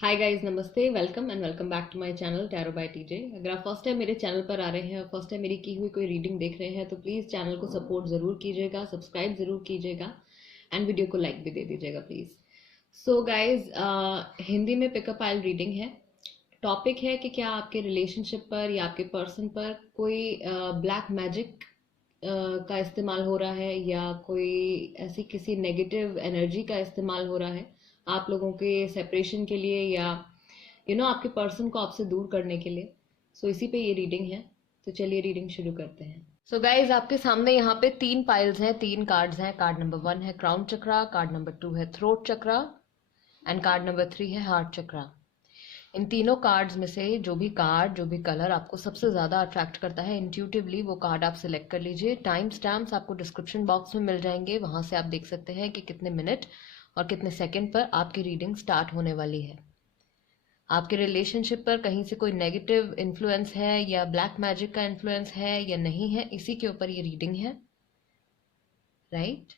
हाय guys, नमस्ते, welcome and welcome back to my channel tarot by TJ. अगर आप first time मेरे channel पर आ रहे हैं और फर्स्ट टाइम मेरी की हुई कोई रीडिंग देख रहे हैं तो प्लीज़ चैनल को सपोर्ट ज़रूर कीजिएगा, सब्सक्राइब ज़रूर कीजिएगा एंड वीडियो को लाइक भी दे दीजिएगा प्लीज़। सो गाइज, हिंदी में पिकअप आइल रीडिंग है। टॉपिक है कि क्या आपके रिलेशनशिप पर या आपके पर्सन पर कोई ब्लैक मैजिक का इस्तेमाल हो रहा है या कोई ऐसी किसी नेगेटिव एनर्जी का इस्तेमाल हो रहा है आप लोगों के सेपरेशन के लिए या आपके पर्सन को आपसे दूर करने के लिए। सो इसी पे ये रीडिंग है। तो चलिए रीडिंग शुरू करते हैं। सो गाइज, आपके सामने यहाँ पे 3 पाइल्स हैं, 3 कार्ड्स हैं। कार्ड नंबर 1 है क्राउन चक्रा, कार्ड नंबर 2 है throat chakra and card number 3 है हार्ट चक्रा। इन तीनों कार्ड्स में से जो भी कलर आपको सबसे ज़्यादा अट्रैक्ट करता है इंट्यूटिवली, वो कार्ड आप सिलेक्ट कर लीजिए। टाइम स्टैम्प्स आपको डिस्क्रिप्शन बॉक्स में मिल जाएंगे, वहाँ से आप देख सकते हैं कि कितने मिनट और कितने सेकंड पर आपकी रीडिंग स्टार्ट होने वाली है। आपके रिलेशनशिप पर कहीं से कोई नेगेटिव इन्फ्लुएंस है या ब्लैक मैजिक का इन्फ्लुएंस है या नहीं है, इसी के ऊपर ये रीडिंग है, right.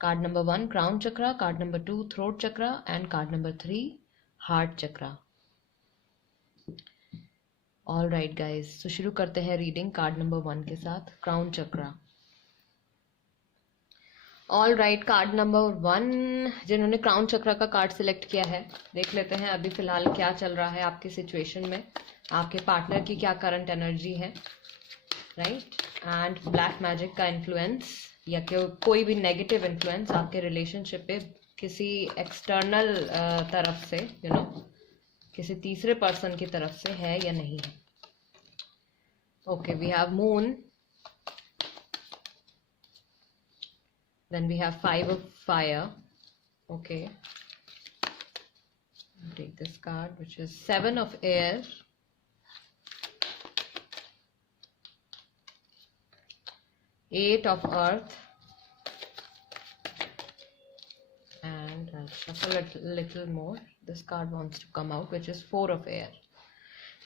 Card number 1 crown chakra, card number 2 throat chakra and card number 3 heart chakra. All right guys, तो शुरू करते हैं रीडिंग कार्ड नंबर 1 के साथ, क्राउन चक्रा। ऑल राइट, कार्ड नंबर 1 जिन्होंने क्राउन चक्रा का कार्ड सिलेक्ट किया है, देख लेते हैं अभी फिलहाल क्या चल रहा है आपकी सिचुएशन में, आपके पार्टनर की क्या करंट एनर्जी है, राइट। एंड ब्लैक मैजिक का इन्फ्लुएंस या कोई भी नेगेटिव इन्फ्लुएंस आपके रिलेशनशिप पे किसी एक्सटर्नल तरफ से किसी तीसरे पर्सन की तरफ से है या नहीं है। Okay, we have moon, then we have 5 of fire. Okay, take this card, which is 7 of air, 8 of earth, and I'll shuffle it a little more. This card wants to come out, which is 4 of air.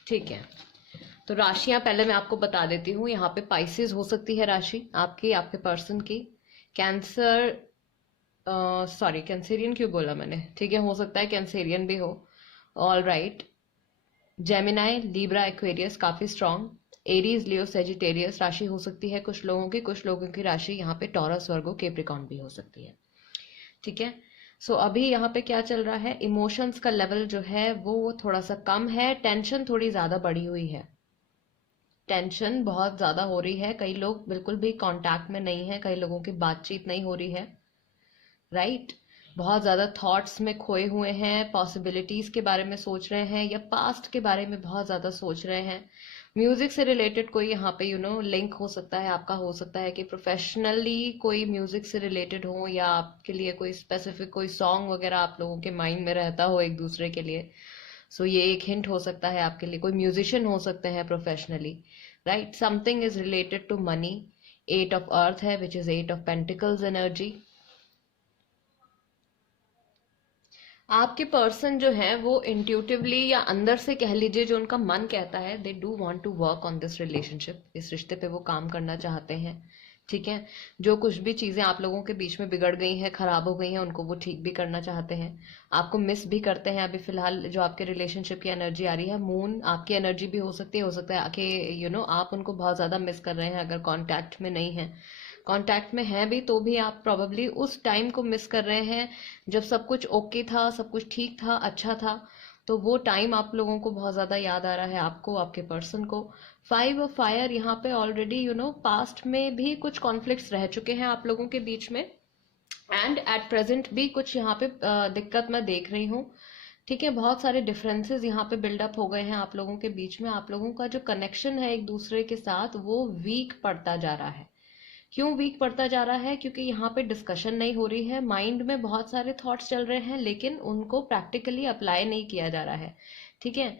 ठीक है, तो राशियां पहले मैं आपको बता देती हूँ। यहाँ पे पाइसेस हो सकती है राशि आपकी, आपके पर्सन की। कैंसर, सॉरी कैंसेरियन क्यों बोला मैंने, ठीक है, हो सकता है कैंसेरियन भी हो। All right, Gemini, Libra, Aquarius काफी स्ट्रांग, एरीज, लियो, सेजिटेरियस राशि हो सकती है कुछ लोगों की। कुछ लोगों की राशि यहाँ पे टॉरस, वर्गो, कैप्रिकॉर्न भी हो सकती है, ठीक है। सो अभी यहाँ पे क्या चल रहा है, इमोशंस का लेवल जो है वो थोड़ा सा कम है, टेंशन थोड़ी ज्यादा बढ़ी हुई है, टेंशन बहुत ज्यादा हो रही है। कई लोग बिल्कुल भी कांटेक्ट में नहीं है, कई लोगों की बातचीत नहीं हो रही है, राइट। बहुत ज़्यादा थॉट्स में खोए हुए हैं, पॉसिबिलिटीज़ के बारे में सोच रहे हैं या पास्ट के बारे में बहुत ज़्यादा सोच रहे हैं। म्यूज़िक से रिलेटेड कोई यहाँ पे लिंक हो सकता है आपका, हो सकता है कि प्रोफेशनली कोई म्यूज़िक से रिलेटेड हो या आपके लिए कोई स्पेसिफिक कोई सॉन्ग वगैरह आप लोगों के माइंड में रहता हो एक दूसरे के लिए। सो ये एक हिंट हो सकता है आपके लिए, कोई म्यूजिशियन हो सकते हैं professionally, right. Something is related to money. 8 of earth है, which is 8 of pentacles energy. आपके पर्सन जो है वो इंट्यूटिवली या अंदर से कह लीजिए, जो उनका मन कहता है, they do want to work on this relationship, इस रिश्ते पे वो काम करना चाहते हैं, ठीक है। जो कुछ भी चीज़ें आप लोगों के बीच में बिगड़ गई हैं, खराब हो गई हैं, उनको वो ठीक भी करना चाहते हैं, आपको मिस भी करते हैं। अभी फिलहाल जो आपके रिलेशनशिप की एनर्जी आ रही है, मून आपकी एनर्जी भी हो सकती है, हो सकता है कि आप उनको बहुत ज़्यादा मिस कर रहे हैं। अगर कॉन्टैक्ट में नहीं है, कॉन्टैक्ट में है भी तो भी आप प्रॉबली उस टाइम को मिस कर रहे हैं जब सब कुछ ओके था, सब कुछ ठीक था, अच्छा था। तो वो टाइम आप लोगों को बहुत ज़्यादा याद आ रहा है, आपको, आपके पर्सन को। 5 ऑफ फायर यहाँ पे ऑलरेडी पास्ट में भी कुछ कॉन्फ्लिक्ट्स रह चुके हैं आप लोगों के बीच में, एंड एट प्रेजेंट भी कुछ यहाँ पे दिक्कत मैं देख रही हूँ, ठीक है। बहुत सारे डिफरेंसेस यहाँ पे बिल्डअप हो गए हैं आप लोगों के बीच में। आप लोगों का जो कनेक्शन है एक दूसरे के साथ वो वीक पड़ता जा रहा है। क्यों वीक पड़ता जा रहा है? क्योंकि यहाँ पे डिस्कशन नहीं हो रही है, माइंड में बहुत सारे थॉट्स चल रहे हैं लेकिन उनको प्रैक्टिकली अप्लाई नहीं किया जा रहा है, ठीक है।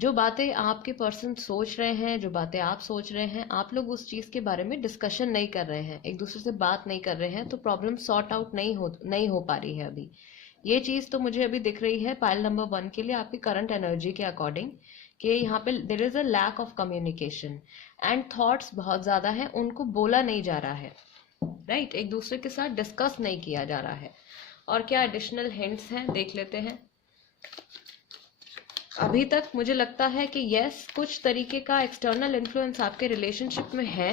जो बातें आपके पर्सन सोच रहे हैं, जो बातें आप सोच रहे हैं, आप लोग उस चीज़ के बारे में डिस्कशन नहीं कर रहे हैं, एक दूसरे से बात नहीं कर रहे हैं, तो प्रॉब्लम सॉर्ट आउट नहीं हो पा रही है अभी। ये चीज़ तो मुझे अभी दिख रही है पाइल नंबर 1 के लिए आपकी करंट एनर्जी के अकॉर्डिंग, कि यहाँ पे there is a lack of communication and thoughts बहुत ज़्यादा हैं, उनको बोला नहीं जा रहा है, राइट। एक दूसरे के साथ डिस्कस नहीं किया जा रहा है। और क्या एडिशनल हिंट्स हैं देख लेते हैं। अभी तक मुझे लगता है कि यस, कुछ तरीके का एक्सटर्नल इन्फ्लुएंस आपके रिलेशनशिप में है,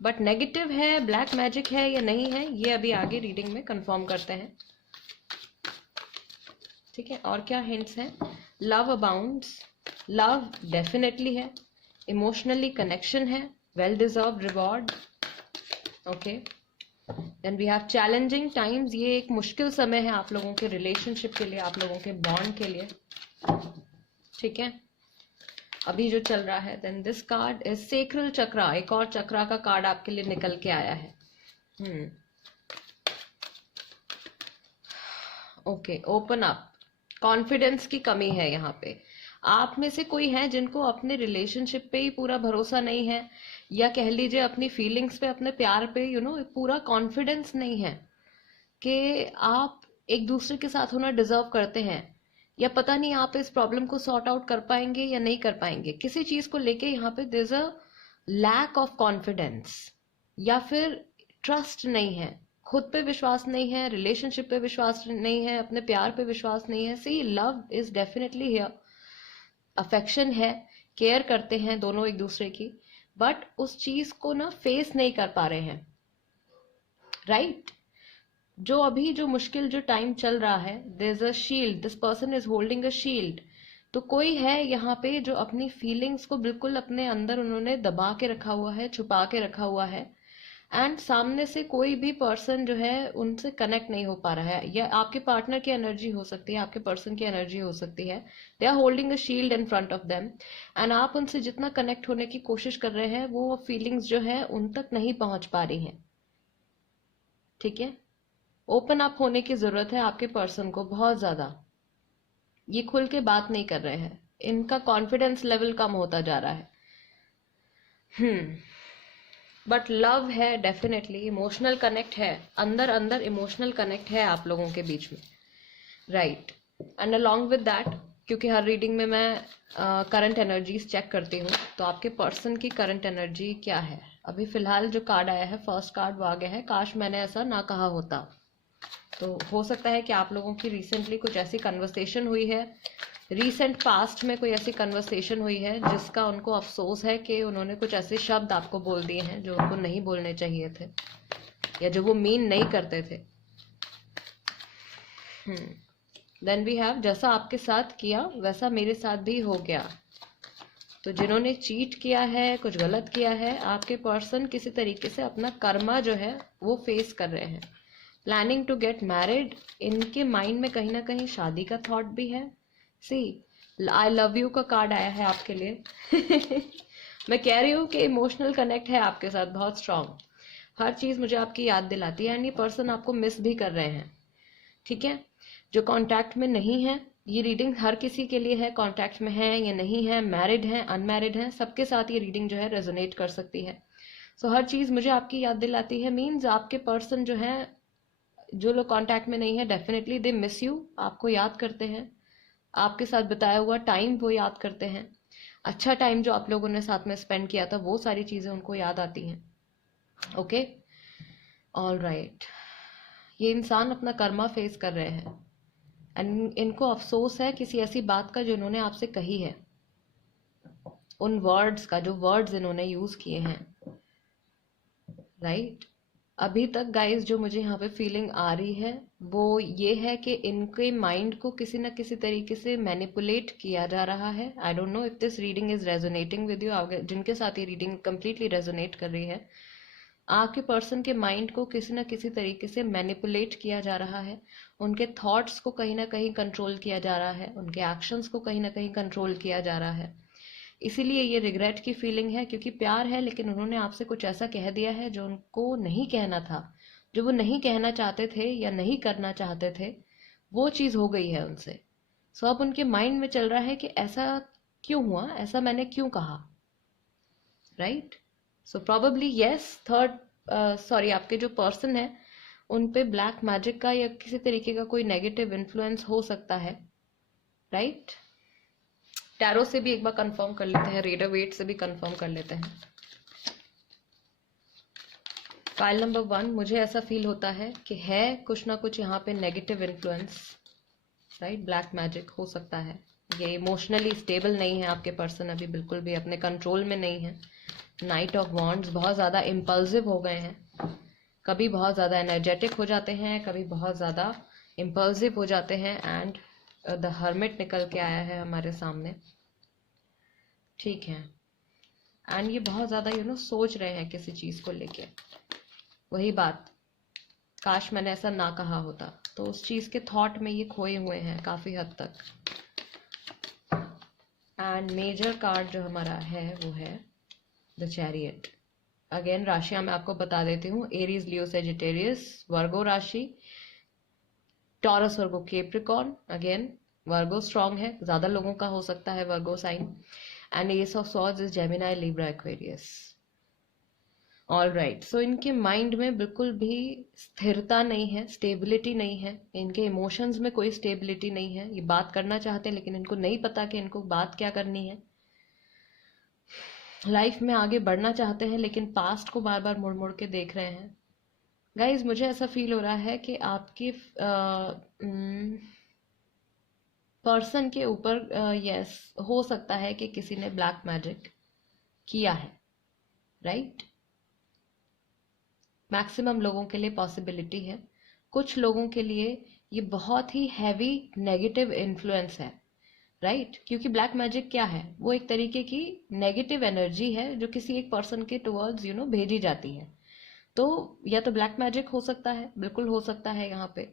बट नेगेटिव है, ब्लैक मैजिक है या नहीं है, ये अभी आगे रीडिंग में कंफर्म करते हैं। ठीक है, और क्या हिंट्स हैं? लव अबाउंड्स, लव डेफिनेटली है, इमोशनली कनेक्शन है, well deserve reward. Okay, then we have challenging times, ये एक मुश्किल समय है आप लोगों के रिलेशनशिप के लिए, आप लोगों के बॉन्ड के लिए। ठीक है, अभी जो चल रहा है। Then this card is sacral chakra, एक और चक्रा का कार्ड आपके लिए निकल के आया है। ओके, ओपन अप, कॉन्फिडेंस की कमी है यहाँ पे। आप में से कोई है जिनको अपने रिलेशनशिप पे ही पूरा भरोसा नहीं है, या कह लीजिए अपनी फीलिंग्स पे, अपने प्यार पे पूरा कॉन्फिडेंस नहीं है कि आप एक दूसरे के साथ होना डिजर्व करते हैं, या पता नहीं आप इस प्रॉब्लम को सॉर्ट आउट कर पाएंगे या नहीं कर पाएंगे। किसी चीज को लेके यहाँ पे there is a lack of confidence, या फिर ट्रस्ट नहीं है, खुद पे विश्वास नहीं है, रिलेशनशिप पे विश्वास नहीं है, अपने प्यार पे विश्वास नहीं है। See, love is definitely here, affection है, केयर करते हैं दोनों एक दूसरे की, बट उस चीज को ना फेस नहीं कर पा रहे हैं। राइट, जो अभी जो मुश्किल जो टाइम चल रहा है, there is a shield, this person is holding a shield. तो कोई है यहाँ पे जो अपनी फीलिंग्स को बिल्कुल अपने अंदर उन्होंने दबा के रखा हुआ है, छुपा के रखा हुआ है, एंड सामने से कोई भी पर्सन जो है उनसे कनेक्ट नहीं हो पा रहा है। या आपके पार्टनर की एनर्जी हो सकती है, आपके पर्सन की एनर्जी हो सकती है, they are holding a shield in front of them, and आप उनसे जितना कनेक्ट होने की कोशिश कर रहे हैं, वो फीलिंग्स जो है उन तक नहीं पहुंच पा रही हैं। ठीक है, ओपन अप होने की जरूरत है आपके पर्सन को बहुत ज्यादा। ये खुल के बात नहीं कर रहे हैं, इनका कॉन्फिडेंस लेवल कम होता जा रहा है। बट लव है डेफिनेटली, इमोशनल कनेक्ट है, अंदर अंदर इमोशनल कनेक्ट है आप लोगों के बीच में। Right, and along with that, क्योंकि हर रीडिंग में मैं करंट एनर्जीज चेक करती हूँ, तो आपके पर्सन की करंट एनर्जी क्या है। अभी फिलहाल जो कार्ड आया है, फर्स्ट कार्ड वो आ गया है, काश मैंने ऐसा ना कहा होता। तो हो सकता है कि आप लोगों की रिसेंटली कुछ ऐसी कन्वर्सेशन हुई है, रीसेंट पास्ट में कोई ऐसी कन्वर्सेशन हुई है जिसका उनको अफसोस है कि उन्होंने कुछ ऐसे शब्द आपको बोल दिए हैं जो उनको नहीं बोलने चाहिए थे, या जो वो मीन नहीं करते थे। देन वी हैव, जैसा आपके साथ किया वैसा मेरे साथ भी हो गया। तो जिन्होंने चीट किया है, कुछ गलत किया है, आपके पर्सन किसी तरीके से अपना कर्मा जो है वो फेस कर रहे हैं। प्लानिंग टू गेट मैरिड, इनके माइंड में कहीं ना कहीं शादी का थॉट भी है। सी, आई लव यू का कार्ड आया है आपके लिए। मैं कह रही हूँ कि इमोशनल कनेक्ट है आपके साथ बहुत स्ट्रांग, हर चीज मुझे आपकी याद दिलाती है, एंड ये पर्सन आपको मिस भी कर रहे हैं। ठीक है, जो कांटेक्ट में नहीं है, ये रीडिंग हर किसी के लिए है, कांटेक्ट में है या नहीं है, मैरिड है अनमैरिड है, सबके साथ ये रीडिंग जो है रेजोनेट कर सकती है। सो हर चीज मुझे आपकी याद दिलाती है, मीन्स आपके पर्सन जो है, जो लोग कांटेक्ट में नहीं है, डेफिनेटली दे मिस यू, आपको याद करते हैं, आपके साथ बिताया हुआ टाइम वो याद करते हैं, अच्छा टाइम जो आप लोगों ने साथ में स्पेंड किया था, वो सारी चीजें उनको याद आती हैं। ओके, ऑल राइट, ये इंसान अपना कर्मा फेस कर रहे हैं, एंड इनको अफसोस है किसी ऐसी बात का जो इन्होंने आपसे कही है, उन वर्ड्स का, जो वर्ड्स इन्होंने यूज किए हैं। राइट, अभी तक गाइस जो मुझे यहाँ पे फीलिंग आ रही है वो ये है कि इनके माइंड को किसी ना किसी तरीके से मैनिपुलेट किया जा रहा है। I don't know if this reading is resonating with you, जिनके साथ ये रीडिंग कंप्लीटली रेजोनेट कर रही है, आपके पर्सन के माइंड को किसी ना किसी तरीके से मैनिपुलेट किया जा रहा है, उनके थॉट्स को कहीं ना कहीं कंट्रोल किया जा रहा है, उनके एक्शंस को कहीं ना कहीं कंट्रोल किया जा रहा है। इसीलिए ये रिग्रेट की फीलिंग है, क्योंकि प्यार है लेकिन उन्होंने आपसे कुछ ऐसा कह दिया है जो उनको नहीं कहना था, जो वो नहीं कहना चाहते थे या नहीं करना चाहते थे, वो चीज हो गई है उनसे। सो अब उनके माइंड में चल रहा है कि ऐसा क्यों हुआ, ऐसा मैंने क्यों कहा। राइट, सो प्रोबेबली यस, आपके जो पर्सन है उन पे ब्लैक मैजिक का या किसी तरीके का कोई नेगेटिव इन्फ्लुएंस हो सकता है। राइट, टैरो से भी एक बार कंफर्म कर लेते हैं, रेडर वेट से भी कंफर्म कर लेते हैं। फाइल नंबर 1, मुझे ऐसा फील होता है कि है कुछ ना कुछ यहाँ पे negative influence. Right, black magic हो सकता है, ये इमोशनली स्टेबल नहीं है आपके पर्सन, अभी बिल्कुल भी अपने कंट्रोल में नहीं है। नाइट ऑफ वॉन्ड्स, बहुत ज़्यादा इम्पल्सिव हो गए हैं, कभी बहुत ज़्यादा एनर्जेटिक हो जाते हैं, कभी बहुत ज़्यादा इम्पल्सिव हो जाते हैं। एंड द हर्मिट निकल के आया है हमारे सामने, ठीक है। एंड ये बहुत ज़्यादा सोच रहे हैं किसी चीज़ को लेके। वही बात, काश मैंने ऐसा ना कहा होता, तो उस चीज़ के थॉट में ये खोए हुए हैं काफ़ी हद तक। एंड मेजर कार्ड जो हमारा है वो है द चैरियट। अगेन राशियां मैं आपको बता देती हूँ, एरीज, लियो, सेजिटेरियस, वर्गो राशि, Taurus, Virgo, Capricorn. Again Virgo strong है, ज़्यादा लोगों का हो सकता है Virgo sign. And ace of swords is Gemini, Libra, Aquarius. All right, so इनके माइंड में बिल्कुल भी स्थिरता नहीं है, स्टेबिलिटी नहीं है, इनके इमोशंस में कोई स्टेबिलिटी नहीं है। ये बात करना चाहते हैं लेकिन इनको नहीं पता कि इनको बात क्या करनी है। लाइफ में आगे बढ़ना चाहते हैं लेकिन पास्ट को बार बार मुड़ मुड़ के देख रहे हैं। गाइज मुझे ऐसा फील हो रहा है कि आपके पर्सन के ऊपर यस हो सकता है कि किसी ने ब्लैक मैजिक किया है, राइट। मैक्सिमम लोगों के लिए पॉसिबिलिटी है, कुछ लोगों के लिए ये बहुत ही हैवी नेगेटिव इन्फ्लुएंस है, राइट। क्योंकि ब्लैक मैजिक क्या है, वो एक तरीके की नेगेटिव एनर्जी है जो किसी एक पर्सन के टुवर्ड्स भेजी जाती है। तो या तो ब्लैक मैजिक हो सकता है, बिल्कुल हो सकता है यहाँ पे।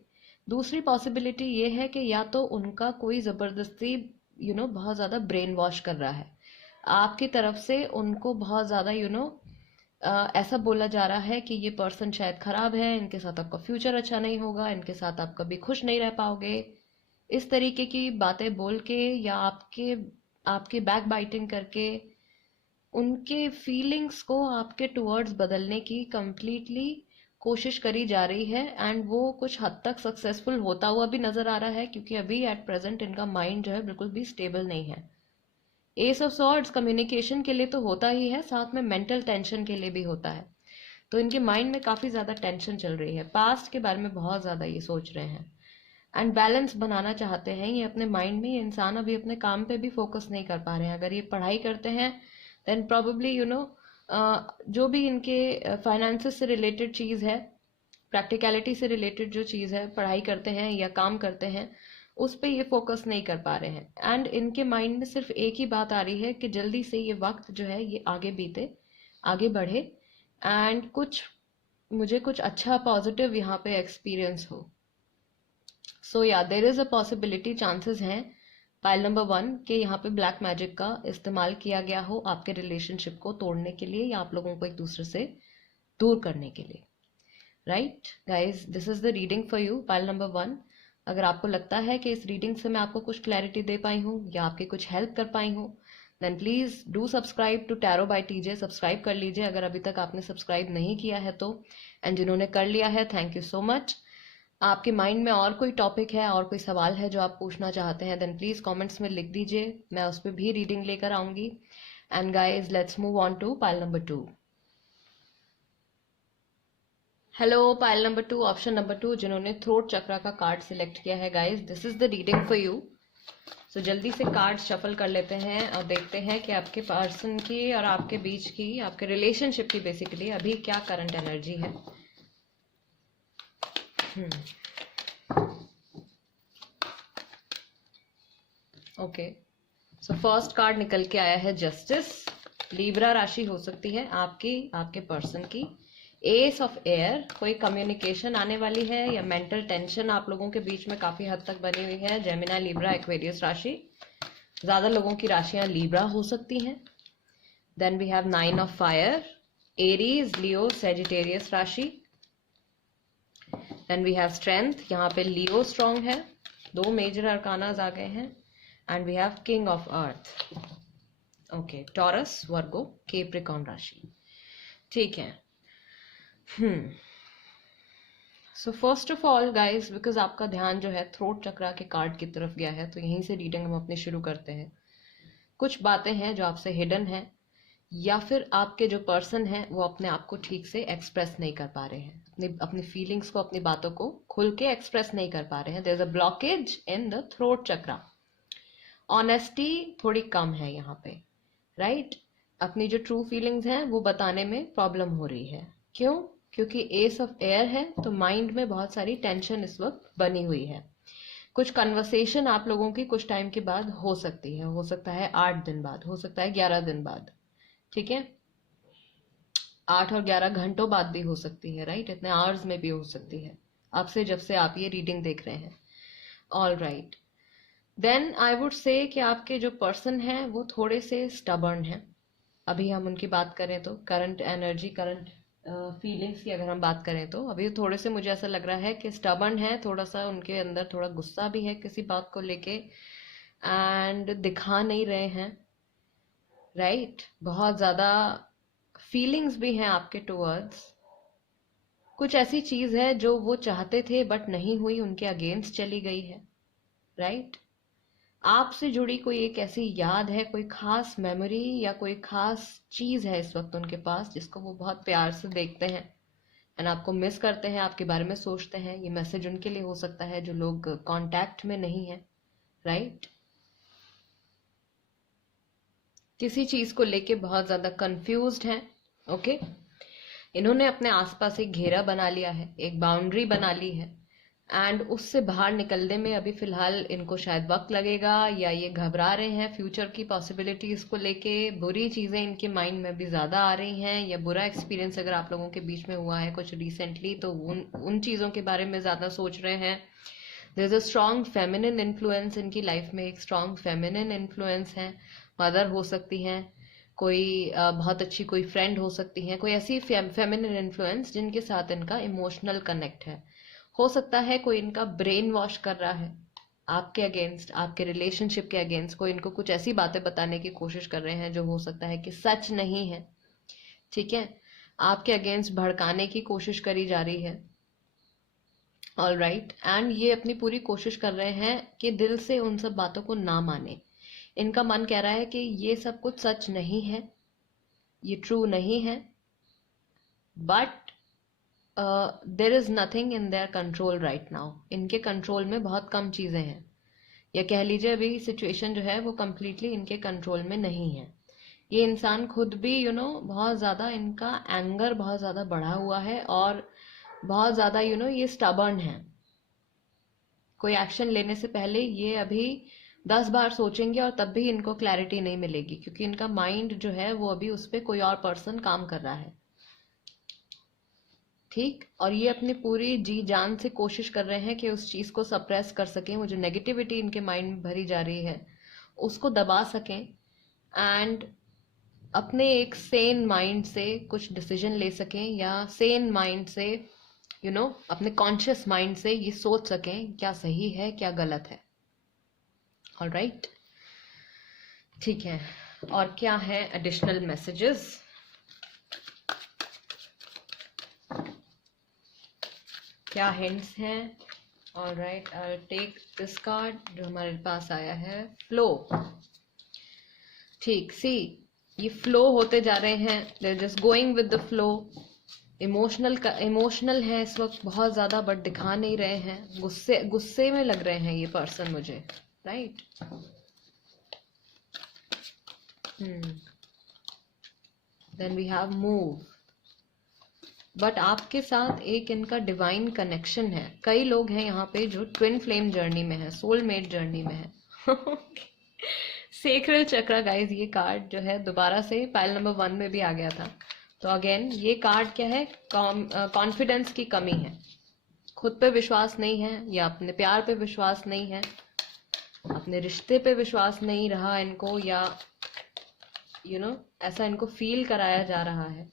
दूसरी पॉसिबिलिटी ये है कि या तो उनका कोई ज़बरदस्ती बहुत ज़्यादा ब्रेन वॉश कर रहा है आपकी तरफ से, उनको बहुत ज़्यादा ऐसा बोला जा रहा है कि ये पर्सन शायद खराब है, इनके साथ आपका फ्यूचर अच्छा नहीं होगा, इनके साथ आप कभी खुश नहीं रह पाओगे। इस तरीके की बातें बोल के या आपके बैक बाइटिंग करके उनके फीलिंग्स को आपके टुवर्ड्स बदलने की कंप्लीटली कोशिश करी जा रही है। एंड वो कुछ हद तक सक्सेसफुल होता हुआ भी नजर आ रहा है, क्योंकि अभी एट प्रेजेंट इनका माइंड जो है बिल्कुल भी स्टेबल नहीं है। एस ऑफ सॉर्ड्स कम्युनिकेशन के लिए तो होता ही है, साथ में मेंटल टेंशन के लिए भी होता है। तो इनके माइंड में काफ़ी ज़्यादा टेंशन चल रही है, पास्ट के बारे में बहुत ज़्यादा ये सोच रहे हैं। एंड बैलेंस बनाना चाहते हैं ये अपने माइंड में। ये इंसान अभी अपने काम पे भी फोकस नहीं कर पा रहे हैं। अगर ये पढ़ाई करते हैं देन प्रॉबेबली जो भी इनके फाइनेंसेस से रिलेटेड चीज़ है, प्रैक्टिकलिटी से रिलेटेड जो चीज़ है, पढ़ाई करते हैं या काम करते हैं, उस पे ये फोकस नहीं कर पा रहे हैं। एंड इनके माइंड में सिर्फ एक ही बात आ रही है कि जल्दी से ये वक्त जो है ये आगे बीते, आगे बढ़े, एंड मुझे कुछ अच्छा पॉजिटिव यहाँ पे एक्सपीरियंस हो। सो या there is a possibility, chances हैं पाइल नंबर 1 के यहाँ पे ब्लैक मैजिक का इस्तेमाल किया गया हो आपके रिलेशनशिप को तोड़ने के लिए या आप लोगों को एक दूसरे से दूर करने के लिए, right guys. This is the reading for you, pile number 1। अगर आपको लगता है कि इस रीडिंग से मैं आपको कुछ क्लैरिटी दे पाई हूँ या आपकी कुछ हेल्प कर पाई हूँ, then please do subscribe to tarot by TJ. Subscribe कर लीजिए अगर अभी तक आपने सब्सक्राइब नहीं किया है तो, एंड जिन्होंने कर लिया है थैंक यू सो मच। आपके माइंड में और कोई टॉपिक है और कोई सवाल है जो आप पूछना चाहते हैं, देन प्लीज कमेंट्स में लिख दीजिए, मैं उस पर भी रीडिंग लेकर आऊंगी। And guys let's move on to pile number 2। Hello pile number 2, option number 2, जिन्होंने थ्रोट चक्रा का कार्ड सिलेक्ट किया है guys, this is the reading for you. So जल्दी से कार्ड शफल कर लेते हैं और देखते हैं कि आपके पर्सन की और आपके बीच की, आपके रिलेशनशिप की बेसिकली अभी क्या करंट एनर्जी है। ओके, सो फर्स्ट कार्ड निकल के आया है जस्टिस। लीब्रा राशि हो सकती है आपकी, आपके पर्सन की। एस ऑफ एयर, कोई कम्युनिकेशन आने वाली है या मेंटल टेंशन आप लोगों के बीच में काफी हद तक बनी हुई है। जेमिना, लीब्रा, एक्वेरियस राशि, ज्यादा लोगों की राशियां लीब्रा हो सकती हैं। Then we have 9 of fire, Aries, Leo, Sagittarius राशि। देन वी हैव स्ट्रेंथ, यहाँ पे लियो स्ट्रॉन्ग है, 2 मेजर अरकानाज आ गए हैं। And we have king of earth. Okay, Taurus, Virgo, Capricorn राशि, ठीक है। So first of all guys, because आपका ध्यान जो है थ्रोट चक्रा के कार्ड की तरफ गया है, तो यहीं से रीडिंग हम अपनी शुरू करते हैं। कुछ बातें हैं जो आपसे हिडन है, या फिर आपके जो पर्सन है वो अपने आप को ठीक से एक्सप्रेस नहीं कर पा रहे हैं, अपनी फीलिंग्स को, अपनी बातों को खुल के एक्सप्रेस नहीं कर पा रहे हैं। There is a blockage in the throat chakra. Honesty थोड़ी कम है यहाँ पे, राइट। अपनी जो ट्रू फीलिंग्स हैं वो बताने में प्रॉब्लम हो रही है। क्यों? क्योंकि एस ऑफ एयर है, तो माइंड में बहुत सारी टेंशन इस वक्त बनी हुई है। कुछ कन्वर्सेशन आप लोगों की कुछ टाइम के बाद हो सकती है, हो सकता है 8 दिन बाद, हो सकता है 11 दिन बाद, ठीक है, 8 और 11 घंटों बाद भी हो सकती है, राइट, इतने आवर्स में भी हो सकती है आपसे, जब से आप ये रीडिंग देख रहे हैं। All right, then I would say कि आपके जो पर्सन हैं वो थोड़े से स्टबर्न हैं। अभी हम उनकी बात करें तो करंट एनर्जी, करंट फीलिंग्स की अगर हम बात करें तो अभी थोड़े से मुझे ऐसा लग रहा है कि स्टबर्न है, थोड़ा सा उनके अंदर थोड़ा गुस्सा भी है किसी बात को लेके, एंड दिखा नहीं रहे हैं, राइट। बहुत ज़्यादा फीलिंग्स भी हैं आपके टुवर्ड्स। कुछ ऐसी चीज़ है जो वो चाहते थे बट नहीं हुई, उनके अगेंस्ट चली गई है, राइट। आपसे जुड़ी कोई एक ऐसी याद है, कोई खास मेमोरी या कोई खास चीज है इस वक्त उनके पास जिसको वो बहुत प्यार से देखते हैं एंड आपको मिस करते हैं, आपके बारे में सोचते हैं। ये मैसेज उनके लिए हो सकता है जो लोग कांटेक्ट में नहीं है, राइट। किसी चीज को लेके बहुत ज्यादा कंफ्यूज्ड हैं, ओके। इन्होंने अपने आसपास एक घेरा बना लिया है, एक बाउंड्री बना ली है, एंड उससे बाहर निकलने में अभी फिलहाल इनको शायद वक्त लगेगा, या ये घबरा रहे हैं फ्यूचर की पॉसिबिलिटीज को लेके। बुरी चीजें इनके माइंड में भी ज्यादा आ रही हैं, या बुरा एक्सपीरियंस अगर आप लोगों के बीच में हुआ है कुछ रिसेंटली तो उन चीजों के बारे में ज्यादा सोच रहे हैं। There is a strong feminine influence इनकी लाइफ में, एक स्ट्रॉन्ग फेमिनिन इन्फ्लुएंस है। मदर हो सकती हैं, कोई बहुत अच्छी कोई फ्रेंड हो सकती हैं, कोई ऐसी फेमिनिन इन्फ्लुएंस जिनके साथ इनका इमोशनल कनेक्ट है। हो सकता है कोई इनका ब्रेन वॉश कर रहा है आपके अगेंस्ट, आपके रिलेशनशिप के अगेंस्ट, कोई इनको कुछ ऐसी बातें बताने की कोशिश कर रहे हैं जो हो सकता है कि सच नहीं है, ठीक है। आपके अगेंस्ट भड़काने की कोशिश करी जा रही है, ऑल राइट। एंड ये अपनी पूरी कोशिश कर रहे हैं कि दिल से उन सब बातों को ना माने। इनका मन कह रहा है कि ये सब कुछ सच नहीं है, ये ट्रू नहीं है, but there is nothing in their control right now. इनके कंट्रोल में बहुत कम चीजें हैं, या कह लीजिए अभी सिचुएशन जो है वो कम्प्लीटली इनके कंट्रोल में नहीं है। ये इंसान खुद भी बहुत ज्यादा इनका एंगर बहुत ज्यादा बढ़ा हुआ है, और बहुत ज्यादा ये स्टबर्न है। कोई एक्शन लेने से पहले ये अभी 10 बार सोचेंगे, और तब भी इनको क्लैरिटी नहीं मिलेगी, क्योंकि इनका माइंड जो है वो अभी उस पर कोई और पर्सन काम कर रहा है, ठीक। और ये अपनी पूरी जी जान से कोशिश कर रहे हैं कि उस चीज को सप्रेस कर सकें, वो जो नेगेटिविटी इनके माइंड में भरी जा रही है उसको दबा सकें, एंड अपने एक सेन माइंड से कुछ डिसीजन ले सकें, या सेन माइंड से अपने कॉन्शियस माइंड से ये सोच सकें क्या सही है क्या गलत है। ऑल राइट, ठीक है। और क्या है एडिशनल मैसेजेस? क्या हिंट्स हैं? All right, I take this card जो हमारे पास आया है, फ्लो। ठीक, सी ये फ्लो होते जा रहे हैं, they just going with the flow. Emotional है इस वक्त बहुत ज्यादा, बट दिखा नहीं रहे हैं, गुस्से गुस्से में लग रहे हैं ये पर्सन मुझे, right. Then we have move. But आपके साथ एक इनका डिवाइन कनेक्शन है। कई लोग हैं यहाँ पे जो ट्विन फ्लेम जर्नी में है, सोलमेट जर्नी में है। सेक्रल चक्र गाइस, ये कार्ड जो है दोबारा से पाइल नंबर 1 में भी आ गया था। तो अगेन ये कार्ड क्या है? कॉन्फिडेंस की कमी है, खुद पे विश्वास नहीं है, या अपने प्यार पे विश्वास नहीं है, अपने रिश्ते पे विश्वास नहीं रहा इनको, या ऐसा इनको फील कराया जा रहा है।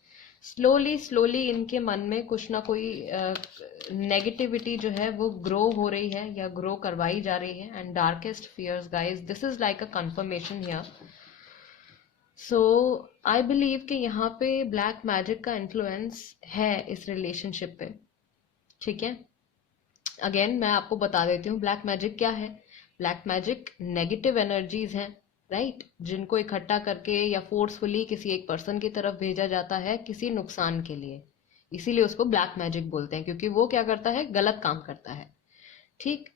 स्लोली स्लोली इनके मन में कुछ ना कोई नेगेटिविटी जो है वो ग्रो हो रही है, या ग्रो करवाई जा रही है। And darkest fears guys, this is like a confirmation here. So I believe कि यहाँ पे ब्लैक मैजिक का इन्फ्लुएंस है इस रिलेशनशिप पे, ठीक है। अगेन मैं आपको बता देती हूँ ब्लैक मैजिक क्या है। ब्लैक मैजिक नेगेटिव एनर्जीज हैं, राइट, जिनको इकट्ठा करके या फोर्सफुली किसी एक पर्सन की तरफ भेजा जाता है किसी नुकसान के लिए। इसीलिए उसको ब्लैक मैजिक बोलते हैं, क्योंकि वो क्या करता है? गलत काम करता है, ठीक।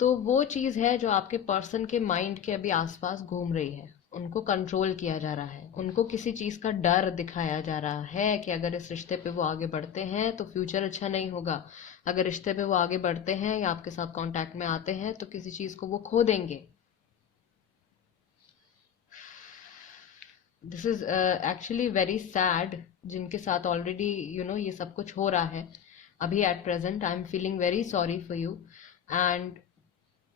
तो वो चीज़ है जो आपके पर्सन के माइंड के अभी आसपास घूम रही है, उनको कंट्रोल किया जा रहा है, उनको किसी चीज़ का डर दिखाया जा रहा है कि अगर इस रिश्ते पे वो आगे बढ़ते हैं तो फ्यूचर अच्छा नहीं होगा, अगर रिश्ते पे वो आगे बढ़ते हैं या आपके साथ कांटेक्ट में आते हैं तो किसी चीज़ को वो खो देंगे। This is actually very sad, जिनके साथ ऑलरेडी ये सब कुछ हो रहा है अभी at present. I am feeling very sorry for you and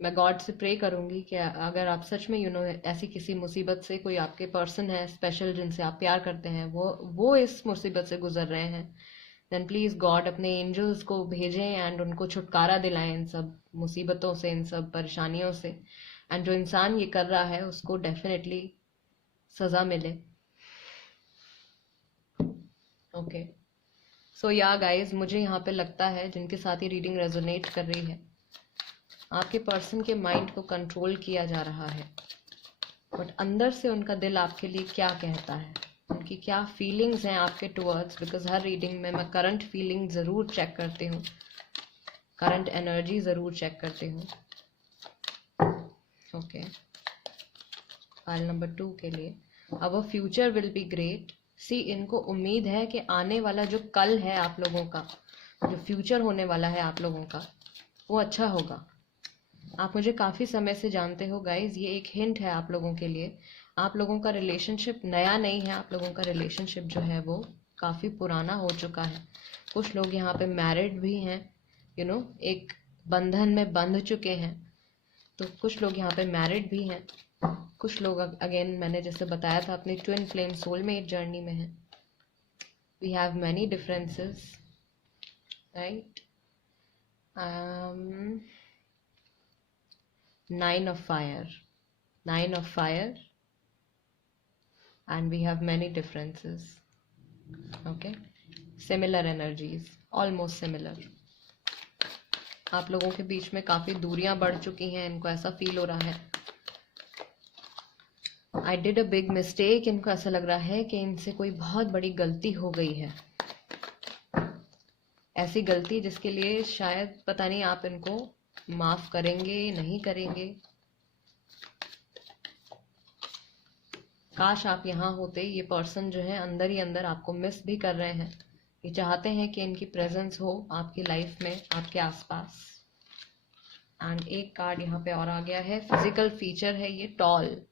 मैं गॉड से प्रे करूंगी कि अगर आप सच में ऐसी किसी मुसीबत से, कोई आपके पर्सन है स्पेशल जिनसे आप प्यार करते हैं, वो इस मुसीबत से गुजर रहे हैं, देन प्लीज गॉड अपने एंजल्स को भेजें एंड उनको छुटकारा दिलाएं इन सब मुसीबतों से, इन सब परेशानियों से। एंड जो इंसान ये कर रहा है उसको डेफिनेटली सजा मिले। ओके, सो या गाइज, मुझे यहाँ पे लगता है जिनके साथ ये रीडिंग रेजोनेट कर रही है, आपके पर्सन के माइंड को कंट्रोल किया जा रहा है, बट अंदर से उनका दिल आपके लिए क्या कहता है, उनकी क्या फीलिंग्स हैं आपके टुवर्ड्स। बिकॉज हर रीडिंग में मैं करंट फीलिंग ज़रूर चेक करती हूँ, करंट एनर्जी ज़रूर चेक करती हूँ। ओके, फाइल नंबर 2 के लिए, our future will be great. See, इनको उम्मीद है कि आने वाला जो कल है आप लोगों का, जो फ्यूचर होने वाला है आप लोगों का, वो अच्छा होगा। आप मुझे काफ़ी समय से जानते हो गाइज, ये एक हिंट है आप लोगों के लिए। आप लोगों का रिलेशनशिप नया नहीं है, आप लोगों का रिलेशनशिप जो है वो काफ़ी पुराना हो चुका है। कुछ लोग यहाँ पे मैरिड भी हैं, एक बंधन में बंध चुके हैं, तो कुछ लोग यहाँ पे मैरिड भी हैं, कुछ लोग अगेन मैंने जैसे बताया था अपनी ट्विन फ्लेम सोलमेट जर्नी में है। We have many differences, right. Nine of fire, and we have many differences. Okay, similar energies, almost similar. आप लोगों के बीच में काफी दूरियां बढ़ चुकी हैं, इनको ऐसा फील हो रहा है। I did a big mistake, इनको ऐसा लग रहा है कि इनसे कोई बहुत बड़ी गलती हो गई है, ऐसी गलती जिसके लिए शायद पता नहीं आप इनको माफ करेंगे नहीं करेंगे। काश आप यहाँ होते। ये पर्सन जो है अंदर ही अंदर आपको मिस भी कर रहे हैं, ये चाहते हैं कि इनकी प्रेजेंस हो आपकी लाइफ में, आपके आसपास। एंड एक कार्ड यहाँ पे और आ गया है, फिजिकल फीचर है ये टॉल।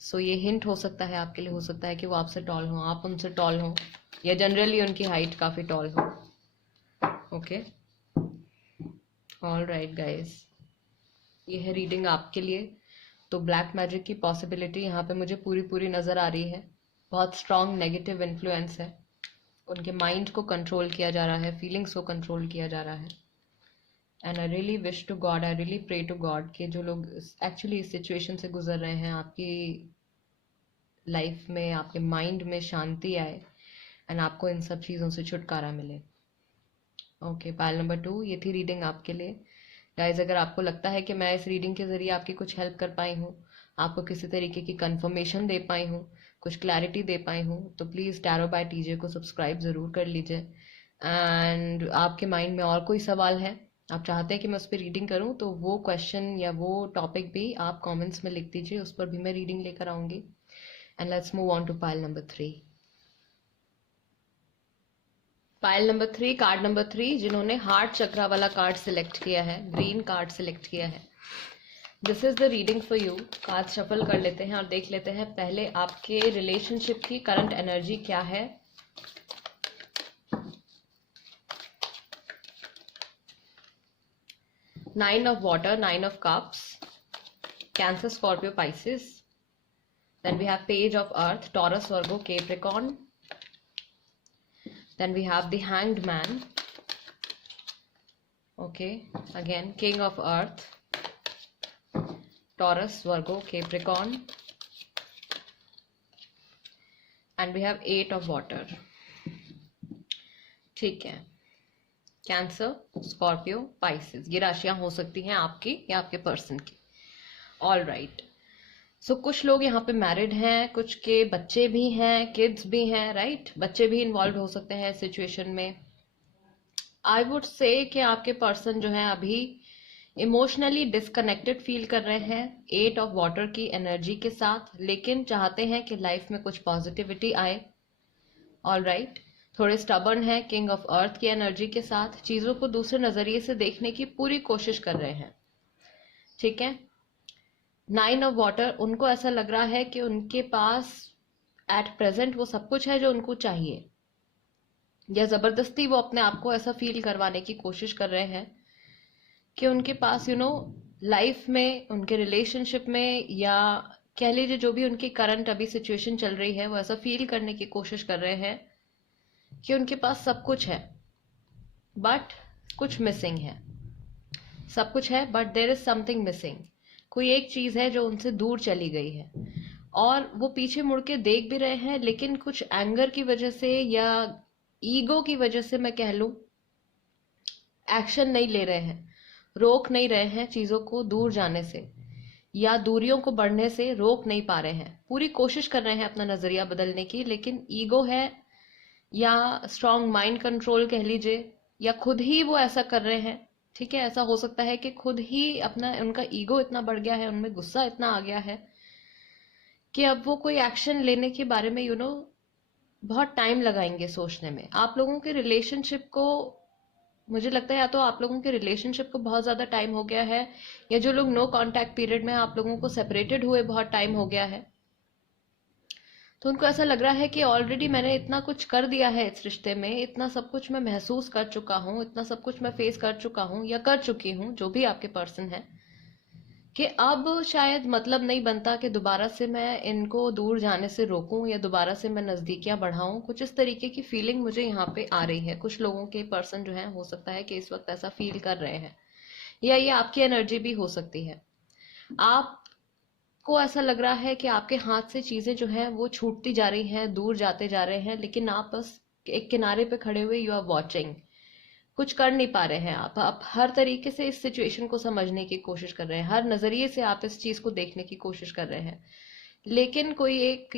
सो ये हिंट हो सकता है आपके लिए, हो सकता है कि वो आपसे टॉल हो, आप उनसे टॉल हो, या जनरली उनकी हाइट काफी टॉल हो। ओके, ऑल राइट गाइज, ये है रीडिंग आपके लिए। तो ब्लैक मैजिक की पॉसिबिलिटी यहाँ पे मुझे पूरी पूरी नज़र आ रही है। बहुत स्ट्रॉन्ग नेगेटिव इन्फ्लुएंस है, उनके माइंड को कंट्रोल किया जा रहा है, फीलिंग्स को कंट्रोल किया जा रहा है। And I really wish to God, I really pray to God कि जो लोग एक्चुअली इस सिचुएशन से गुजर रहे हैं, आपकी लाइफ में, आपके माइंड में शांति आए एंड आपको इन सब चीज़ों से छुटकारा मिले। ओके, पाइल नंबर 2, ये थी रीडिंग आपके लिए। गाइज, अगर आपको लगता है कि मैं इस रीडिंग के ज़रिए आपकी कुछ हेल्प कर पाई हूँ, आपको किसी तरीके की कंफर्मेशन दे पाई हूँ, कुछ क्लैरिटी दे पाई हूँ, तो प्लीज़ टैरो बाय टीजे को सब्सक्राइब ज़रूर कर लीजिए। एंड आपके माइंड में और कोई सवाल है, आप चाहते हैं कि मैं उस पर रीडिंग करूँ, तो वो क्वेश्चन या वो टॉपिक भी आप कमेंट्स में लिख दीजिए, उस पर भी मैं रीडिंग लेकर आऊँगी। And let's move on to pile number 3। Pile number 3, card number 3, जिन्होंने हार्ट चक्रा वाला कार्ड सिलेक्ट किया है, ग्रीन कार्ड सिलेक्ट किया है, this is the reading for you. Card shuffle कर लेते हैं और देख लेते हैं पहले आपके रिलेशनशिप की करंट एनर्जी क्या है। Nine of water, nine of cups, Cancer, Scorpio, Pisces. Then we have page of earth, Taurus, Virgo, Capricorn. Then we have the Hanged Man. Okay, again King of Earth, Taurus, Virgo, Capricorn, and we have 8 of Water. ठीक है, cancer, Scorpio, Pisces, ये राशियां हो सकती हैं आपकी या आपके पर्सन की। ऑल राइट, सो कुछ लोग यहाँ पे मैरिड हैं, कुछ के बच्चे भी हैं, किड्स भी हैं, राइट, बच्चे भी इन्वॉल्व हो सकते हैं सिचुएशन में। आई वुड से कि आपके पर्सन जो है अभी इमोशनली डिस्कनेक्टेड फील कर रहे हैं 8 ऑफ वाटर की एनर्जी के साथ, लेकिन चाहते हैं कि लाइफ में कुछ पॉजिटिविटी आए। ऑल राइट, थोड़े स्टबर्न है किंग ऑफ अर्थ की एनर्जी के साथ, चीजों को दूसरे नजरिए से देखने की पूरी कोशिश कर रहे हैं। ठीक है, 9 ऑफ वाटर, उनको ऐसा लग रहा है कि उनके पास एट प्रेजेंट वो सब कुछ है जो उनको चाहिए, या जबरदस्ती वो अपने आप को ऐसा फील करवाने की कोशिश कर रहे हैं कि उनके पास लाइफ में, उनके रिलेशनशिप में, या कह लीजिए जो भी उनकी करंट अभी सिचुएशन चल रही है, वो ऐसा फील करने की कोशिश कर रहे हैं कि उनके पास सब कुछ है बट कुछ मिसिंग है। सब कुछ है but there is something missing. कोई एक चीज है जो उनसे दूर चली गई है, और वो पीछे मुड़ के देख भी रहे हैं, लेकिन कुछ एंगर की वजह से या ईगो की वजह से मैं कह लूं, एक्शन नहीं ले रहे हैं, रोक नहीं रहे हैं चीजों को दूर जाने से, या दूरियों को बढ़ने से रोक नहीं पा रहे हैं। पूरी कोशिश कर रहे हैं अपना नजरिया बदलने की, लेकिन ईगो है या स्ट्रॉन्ग माइंड कंट्रोल कह लीजिए, या खुद ही वो ऐसा कर रहे हैं। ठीक है, ऐसा हो सकता है कि खुद ही अपना, उनका ईगो इतना बढ़ गया है, उनमें गुस्सा इतना आ गया है कि अब वो कोई एक्शन लेने के बारे में बहुत टाइम लगाएंगे सोचने में। आप लोगों के रिलेशनशिप को, मुझे लगता है या तो आप लोगों के रिलेशनशिप को बहुत ज्यादा टाइम हो गया है, या जो लोग नो कांटेक्ट पीरियड में आप लोगों को सेपरेटेड हुए बहुत टाइम हो गया है, तो उनको ऐसा लग रहा है कि ऑलरेडी मैंने इतना कुछ कर दिया है इस रिश्ते में, इतना सब कुछ मैं महसूस कर चुका हूँ, इतना सब कुछ मैं फेस कर चुका हूँ या कर चुकी हूँ, जो भी आपके पर्सन है, कि अब शायद मतलब नहीं बनता कि दोबारा से मैं इनको दूर जाने से रोकूं या दोबारा से मैं नजदीकियां बढ़ाऊं। कुछ इस तरीके की फीलिंग मुझे यहाँ पे आ रही है। कुछ लोगों के पर्सन जो है, हो सकता है कि इस वक्त ऐसा फील कर रहे हैं, या ये आपकी एनर्जी भी हो सकती है। आपको ऐसा लग रहा है कि आपके हाथ से चीजें जो है वो छूटती जा रही हैं, दूर जाते जा रहे हैं, लेकिन आप बस एक किनारे पे खड़े हुए यू आर वॉचिंग, कुछ कर नहीं पा रहे हैं। आप हर तरीके से इस सिचुएशन को समझने की कोशिश कर रहे हैं, हर नजरिए से आप इस चीज को देखने की कोशिश कर रहे हैं, लेकिन कोई एक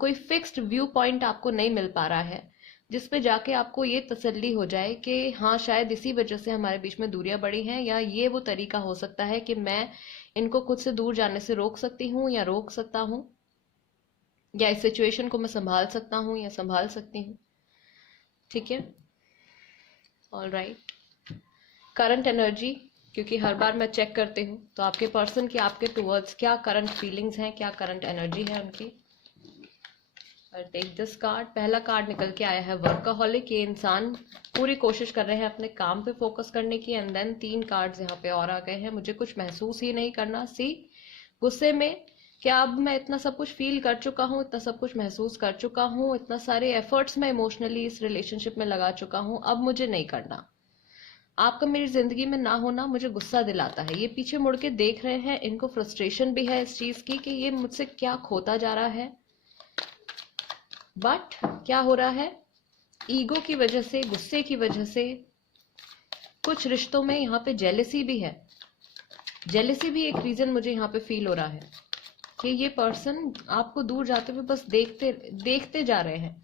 कोई फिक्स्ड व्यू पॉइंट आपको नहीं मिल पा रहा है जिसपे जाके आपको ये तसल्ली हो जाए कि हाँ, शायद इसी वजह से हमारे बीच में दूरियां बढ़ी हैं, या ये वो तरीका हो सकता है कि मैं इनको खुद से दूर जाने से रोक सकती हूँ या रोक सकता हूँ, या इस सिचुएशन को मैं संभाल सकता हूँ या संभाल सकती हूँ। ठीक है, ऑल राइट। करंट एनर्जी, क्योंकि हर बार मैं चेक करती हूँ, तो आपके पर्सन की आपके टुवर्ड्स क्या करंट फीलिंग्स हैं, क्या करंट एनर्जी है उनकी। और टेक दिस कार्ड, पहला कार्ड निकल के आया है वर्कaholic। ये इंसान पूरी कोशिश कर रहे हैं अपने काम पे फोकस करने की, एंड देन 3 कार्ड्स यहाँ पे और आ गए हैं, मुझे कुछ महसूस ही नहीं करना। सी, गुस्से में कि अब मैं इतना सब कुछ फील कर चुका हूँ, इतना सब कुछ महसूस कर चुका हूँ, इतना सारे एफर्ट्स मैं इमोशनली इस रिलेशनशिप में लगा चुका हूँ, अब मुझे नहीं करना। आपका मेरी जिंदगी में ना होना मुझे गुस्सा दिलाता है। ये पीछे मुड़ के देख रहे हैं, इनको फ्रस्ट्रेशन भी है इस चीज की कि ये मुझसे क्या खोता जा रहा है, बट क्या हो रहा है, ईगो की वजह से, गुस्से की वजह से, कुछ रिश्तों में यहाँ पे जेलेसी भी है। जेलेसी भी एक रीजन मुझे यहाँ पे फील हो रहा है कि ये पर्सन आपको दूर जाते हुए बस देखते देखते जा रहे हैं।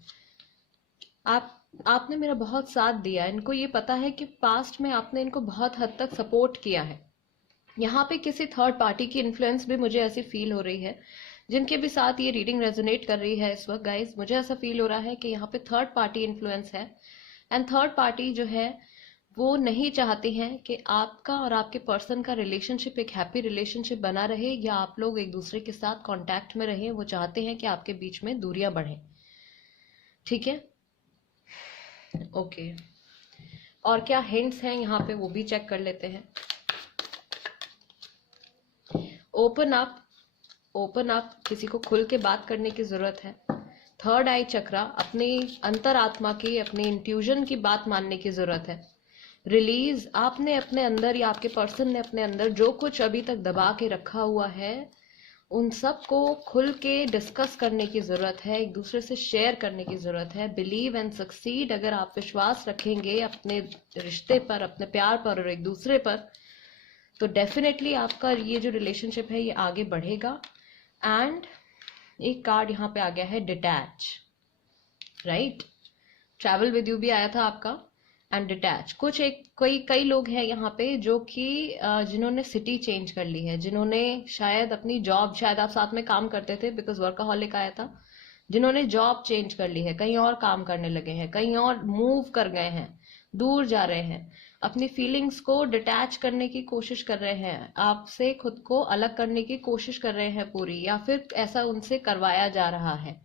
आपने मेरा बहुत साथ दिया, इनको ये पता है कि पास्ट में आपने इनको बहुत हद तक सपोर्ट किया है। यहाँ पे किसी थर्ड पार्टी की इन्फ्लुएंस भी मुझे ऐसी फील हो रही है, जिनके भी साथ ये रीडिंग रेजोनेट कर रही है इस वक्त गाइस, मुझे ऐसा फील हो रहा है कि यहाँ पे थर्ड पार्टी इन्फ्लुएंस है, एंड थर्ड पार्टी जो है वो नहीं चाहती हैं कि आपका और आपके पर्सन का रिलेशनशिप एक हैप्पी रिलेशनशिप बना रहे, या आप लोग एक दूसरे के साथ कांटेक्ट में रहें। वो चाहते हैं कि आपके बीच में दूरियां बढ़ें। ठीक है, ओके। और क्या हिंट्स हैं यहाँ पे वो भी चेक कर लेते हैं। ओपन अप, ओपन अप, किसी को खुल के बात करने की जरूरत है। थर्ड आई चक्रा, अपनी अंतरात्मा की, अपनी इंट्यूजन की बात मानने की जरूरत है। रिलीज, आपने अपने अंदर या आपके पर्सन ने अपने अंदर जो कुछ अभी तक दबा के रखा हुआ है, उन सब को खुल के डिस्कस करने की जरूरत है, एक दूसरे से शेयर करने की जरूरत है। बिलीव एंड सक्सीड, अगर आप विश्वास रखेंगे अपने रिश्ते पर, अपने प्यार पर और एक दूसरे पर, तो डेफिनेटली आपका ये जो रिलेशनशिप है ये आगे बढ़ेगा। एंड एक कार्ड यहाँ पे आ गया है detach, right. Travel with you भी आया था आपका, एंड डिटैच। कुछ एक कई लोग हैं यहाँ पे जो कि जिन्होंने सिटी चेंज कर ली है, जिन्होंने शायद अपनी जॉब, शायद आप साथ में काम करते थे बिकॉज वर्कaholic आया था, जिन्होंने जॉब चेंज कर ली है, कहीं और काम करने लगे हैं, कहीं और मूव कर गए हैं, दूर जा रहे हैं, अपनी फीलिंग्स को डिटैच करने की कोशिश कर रहे हैं, आपसे खुद को अलग करने की कोशिश कर रहे हैं पूरी, या फिर ऐसा उनसे करवाया जा रहा है।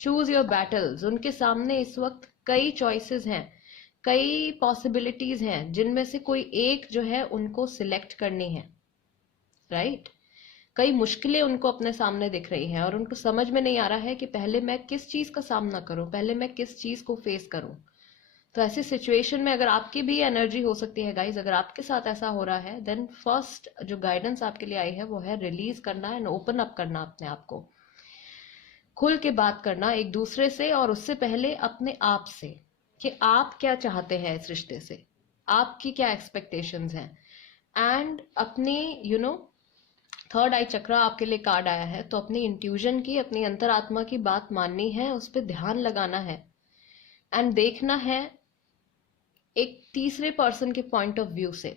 Choose your battles. उनके सामने इस वक्त कई चॉइसेस हैं, कई पॉसिबिलिटीज हैं, जिनमें से कोई एक जो है उनको सिलेक्ट करनी है, राइट। कई मुश्किलें उनको अपने सामने दिख रही हैं और उनको समझ में नहीं आ रहा है कि पहले मैं किस चीज का सामना करूं, पहले मैं किस चीज को फेस करूं। तो ऐसी सिचुएशन में अगर आपकी भी एनर्जी हो सकती है गाइज, अगर आपके साथ ऐसा हो रहा है, देन फर्स्ट जो गाइडेंस आपके लिए आई है वो है रिलीज करना एंड ओपन अप करना अपने आप को, खुल के बात करना एक दूसरे से, और उससे पहले अपने आप से कि आप क्या चाहते हैं इस रिश्ते से, आपकी क्या एक्सपेक्टेशंस हैं। एंड अपनी थर्ड आई चक्रा आपके लिए कार्ड आया है, तो अपनी इंट्यूजन की, अपनी अंतरात्मा की बात माननी है, उस पर ध्यान लगाना है एंड देखना है एक तीसरे पर्सन के पॉइंट ऑफ व्यू से।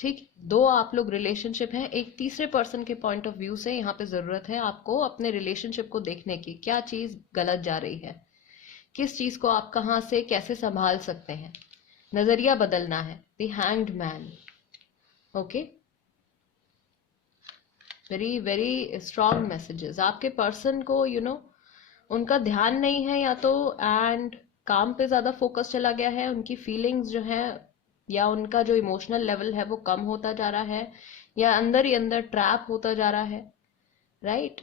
ठीक, दो आप लोग रिलेशनशिप हैं, एक तीसरे पर्सन के पॉइंट ऑफ व्यू से यहाँ पे जरूरत है आपको अपने रिलेशनशिप को देखने की, क्या चीज गलत जा रही है, किस चीज को आप कहाँ से कैसे संभाल सकते हैं, नजरिया बदलना है। The hanged man, okay, very very strong messages. आपके पर्सन को उनका ध्यान नहीं है या तो, एंड काम पे ज्यादा फोकस चला गया है, उनकी फीलिंग्स जो है या उनका जो इमोशनल लेवल है वो कम होता जा रहा है, या अंदर ही अंदर ट्रैप होता जा रहा है, राइट।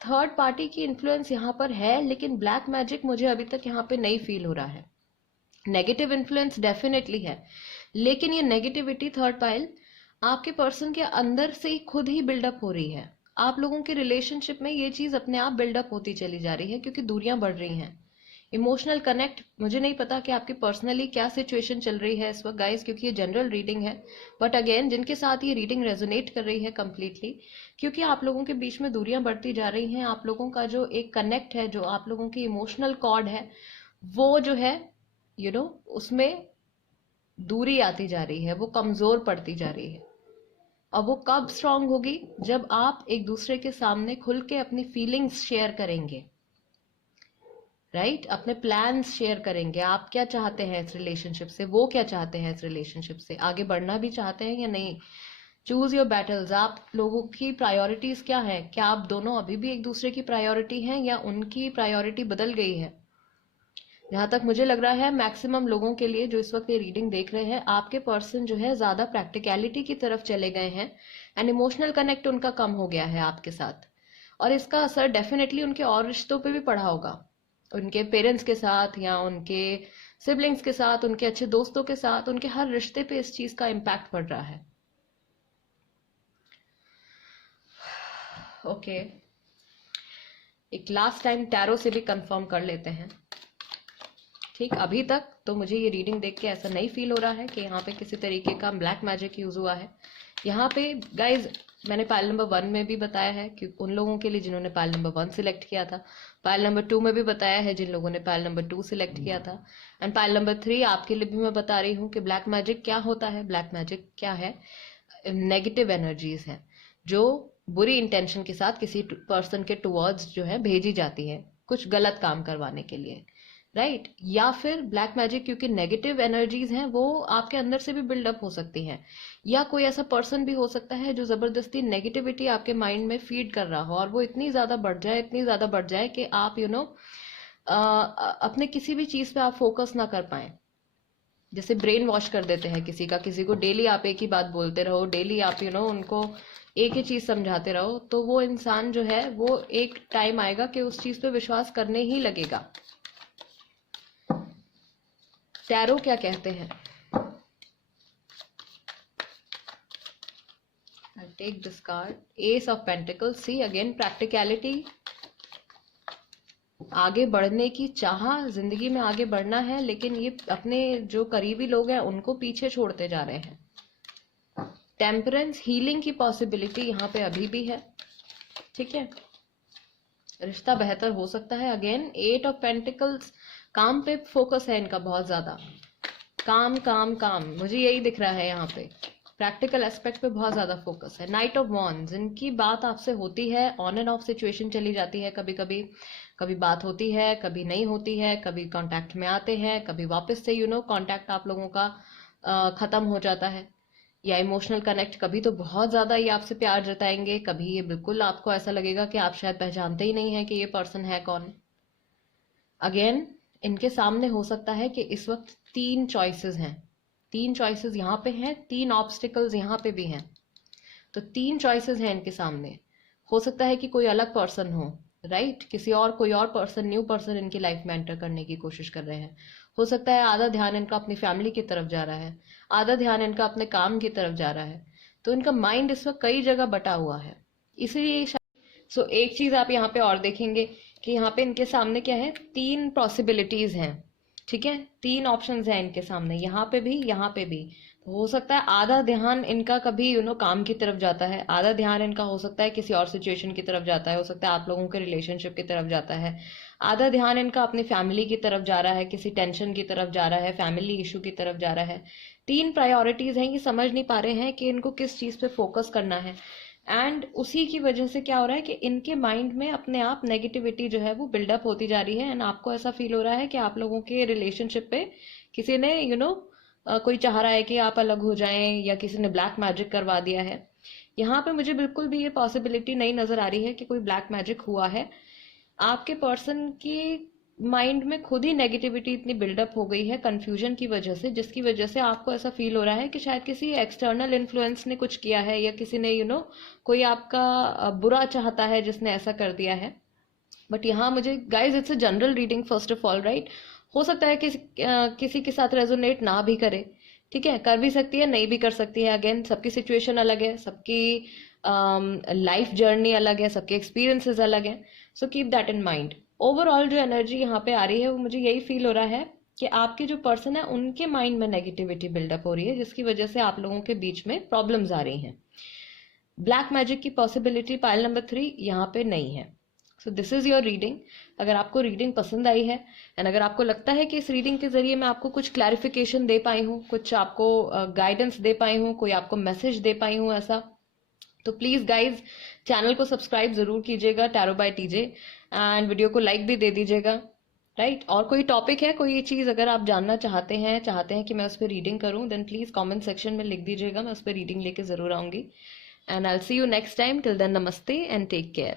थर्ड पार्टी की इन्फ्लुएंस यहाँ पर है, लेकिन ब्लैक मैजिक मुझे अभी तक यहाँ पे नहीं फील हो रहा है। नेगेटिव इन्फ्लुएंस डेफिनेटली है, लेकिन ये नेगेटिविटी थर्ड पाइल आपके पर्सन के अंदर से ही खुद ही बिल्डअप हो रही है। आप लोगों के रिलेशनशिप में ये चीज अपने आप बिल्डअप होती चली जा रही है क्योंकि दूरियां बढ़ रही हैं। इमोशनल कनेक्ट, मुझे नहीं पता कि आपकी पर्सनली क्या सिचुएशन चल रही है इस वक्त गाइस, क्योंकि ये जनरल रीडिंग है, बट अगेन जिनके साथ ये रीडिंग रेजोनेट कर रही है कंप्लीटली, क्योंकि आप लोगों के बीच में दूरियां बढ़ती जा रही हैं, आप लोगों का जो एक कनेक्ट है, जो आप लोगों की इमोशनल कॉर्ड है, वो जो है उसमें दूरी आती जा रही है, वो कमजोर पड़ती जा रही है। और वो कब स्ट्रांग होगी, जब आप एक दूसरे के सामने खुल के अपनी फीलिंग्स शेयर करेंगे, राइट, अपने प्लान्स शेयर करेंगे, आप क्या चाहते हैं इस रिलेशनशिप से, वो क्या चाहते हैं इस रिलेशनशिप से, आगे बढ़ना भी चाहते हैं या नहीं। Choose your battles. आप लोगों की प्रायोरिटीज क्या है, क्या आप दोनों अभी भी एक दूसरे की प्रायोरिटी हैं या उनकी प्रायोरिटी बदल गई है। जहां तक मुझे लग रहा है मैक्सिमम लोगों के लिए जो इस वक्त ये रीडिंग देख रहे हैं, आपके पर्सन जो है ज्यादा प्रैक्टिकलिटी की तरफ चले गए हैं एंड इमोशनल कनेक्ट उनका कम हो गया है आपके साथ, और इसका असर डेफिनेटली उनके और रिश्तों पे भी पड़ा होगा, उनके पेरेंट्स के साथ या उनके सिबलिंग्स के साथ, उनके अच्छे दोस्तों के साथ, उनके हर रिश्ते पे इस चीज का इम्पैक्ट पड़ रहा है। ओके, एक लास्ट टाइम टैरो से भी कंफर्म कर लेते हैं। ठीक, अभी तक तो मुझे ये रीडिंग देख के ऐसा नहीं फील हो रहा है कि यहाँ पे किसी तरीके का ब्लैक मैजिक यूज हुआ है। यहाँ पे गाइज मैंने पाइल नंबर 1 में भी बताया है कि उन लोगों के लिए जिन्होंने पाइल नंबर 1 सिलेक्ट किया था, पाइल नंबर 2 में भी बताया है जिन लोगों ने पाइल नंबर 2 सिलेक्ट किया था, एंड पाइल नंबर 3 आपके लिए भी मैं बता रही हूँ कि ब्लैक मैजिक क्या होता है। ब्लैक मैजिक क्या है, नेगेटिव एनर्जीज है जो बुरी इंटेंशन के साथ किसी पर्सन के टुवर्ड्स जो है भेजी जाती है कुछ गलत काम करवाने के लिए, राइट। या फिर ब्लैक मैजिक क्योंकि नेगेटिव एनर्जीज हैं वो आपके अंदर से भी बिल्डअप हो सकती हैं, या कोई ऐसा पर्सन भी हो सकता है जो जबरदस्ती नेगेटिविटी आपके माइंड में फीड कर रहा हो और वो इतनी ज्यादा बढ़ जाए, इतनी ज्यादा बढ़ जाए कि आप अपने किसी भी चीज पे आप फोकस ना कर पाए। जैसे ब्रेन वॉश कर देते हैं किसी का, किसी को डेली आप एक ही बात बोलते रहो, डेली आप उनको एक ही चीज समझाते रहो, तो वो इंसान जो है वो एक टाइम आएगा कि उस चीज पे विश्वास करने ही लगेगा। टैरो क्या कहते हैं, take this card, ace of pentacles. See again practicality, आगे बढ़ने की चाह, जिंदगी में आगे बढ़ना है, लेकिन ये अपने जो करीबी लोग हैं उनको पीछे छोड़ते जा रहे हैं। टेम्परेंस, हीलिंग की पॉसिबिलिटी यहाँ पे अभी भी है, ठीक है, रिश्ता बेहतर हो सकता है। अगेन 8 ऑफ पेंटिकल्स, काम पे फोकस है इनका बहुत ज्यादा, काम काम काम, मुझे यही दिख रहा है यहाँ पे। प्रैक्टिकल एस्पेक्ट पे बहुत ज्यादा फोकस है। नाइट ऑफ वॉन्ड्स, इनकी बात आपसे होती है, ऑन एंड ऑफ सिचुएशन चली जाती है, कभी कभी कभी बात होती है, कभी नहीं होती है, कभी कांटेक्ट में आते हैं, कभी वापस से कांटेक्ट आप लोगों का खत्म हो जाता है, या इमोशनल कनेक्ट। कभी तो बहुत ज्यादा ये आपसे प्यार जताएंगे, कभी ये बिल्कुल आपको ऐसा लगेगा कि आप शायद पहचानते ही नहीं है कि ये पर्सन है कौन। अगेन, इनके सामने हो सकता है कि इस वक्त 3 चॉइसेस हैं, 3 चॉइसेस यहाँ पे हैं, 3 ऑब्स्टिकल्स यहाँ पे भी हैं। तो 3 चॉइसेस हैं इनके सामने। हो सकता है कि कोई अलग पर्सन हो, राइट, कोई और पर्सन, न्यू पर्सन इनकी लाइफ में एंटर करने की कोशिश कर रहे हैं। हो सकता है आधा ध्यान इनका अपनी फैमिली की तरफ जा रहा है, आधा ध्यान इनका अपने काम की तरफ जा रहा है। तो इनका माइंड इस वक्त कई जगह बटा हुआ है, इसीलिए एक चीज आप यहाँ पे और देखेंगे कि यहाँ पे इनके सामने क्या है, 3 पॉसिबिलिटीज हैं, ठीक है, 3 ऑप्शंस हैं इनके सामने, यहाँ पे भी, यहाँ पे भी। तो हो सकता है आधा ध्यान इनका कभी काम की तरफ जाता है, आधा ध्यान इनका हो सकता है किसी और सिचुएशन की तरफ जाता है, हो सकता है आप लोगों के रिलेशनशिप की तरफ जाता है, आधा ध्यान इनका अपनी फैमिली की तरफ जा रहा है, किसी टेंशन की तरफ जा रहा है, फैमिली इशू की तरफ जा रहा है। 3 प्रायोरिटीज हैं, ये समझ नहीं पा रहे हैं कि इनको किस चीज पे फोकस करना है। एंड उसी की वजह से क्या हो रहा है कि इनके माइंड में अपने आप नेगेटिविटी जो है वो बिल्डअप होती जा रही है, एंड आपको ऐसा फील हो रहा है कि आप लोगों के रिलेशनशिप पे किसी ने कोई चाह रहा है कि आप अलग हो जाएं, या किसी ने ब्लैक मैजिक करवा दिया है। यहाँ पे मुझे बिल्कुल भी ये पॉसिबिलिटी नहीं नजर आ रही है कि कोई ब्लैक मैजिक हुआ है। आपके पर्सन की माइंड में खुद ही नेगेटिविटी इतनी बिल्डअप हो गई है कंफ्यूजन की वजह से, जिसकी वजह से आपको ऐसा फील हो रहा है कि शायद किसी एक्सटर्नल इन्फ्लुएंस ने कुछ किया है, या किसी ने कोई आपका बुरा चाहता है जिसने ऐसा कर दिया है। बट यहाँ मुझे guys, it's a general reading first of all, right. हो सकता है किसी के साथ रेजोनेट ना भी करे, ठीक है, कर भी सकती है, नहीं भी कर सकती है। अगेन, सबकी सिचुएशन अलग है, सबकी लाइफ जर्नी अलग है, सबके एक्सपीरियंसेस अलग हैं। So keep that in mind. Overall जो एनर्जी यहाँ पे आ रही है वो मुझे यही फील हो रहा है कि आपके जो पर्सन है उनके माइंड में नेगेटिविटी बिल्डअप हो रही है, जिसकी वजह से आप लोगों के बीच में प्रॉब्लम्स आ रही हैं। ब्लैक मैजिक की पॉसिबिलिटी पाइल नंबर 3 यहाँ पे नहीं है। So this is your reading. अगर आपको रीडिंग पसंद आई है, एंड अगर आपको लगता है कि इस रीडिंग के जरिए मैं आपको कुछ क्लैरिफिकेशन दे पाई हूँ, कुछ आपको गाइडेंस दे पाई हूँ, कोई आपको मैसेज दे पाई हूँ ऐसा, तो प्लीज गाइज चैनल को सब्सक्राइब जरूर कीजिएगा, tarot by TJ, and video को लाइक भी दे दीजिएगा, राइट। और कोई टॉपिक है, कोई चीज अगर आप जानना चाहते हैं कि मैं उस पर रीडिंग करूं, देन प्लीज कमेंट सेक्शन में लिख दीजिएगा, मैं उस पर रीडिंग लेके जरूर आऊंगी। And I will see you next time. Till then, नमस्ते एंड टेक केयर।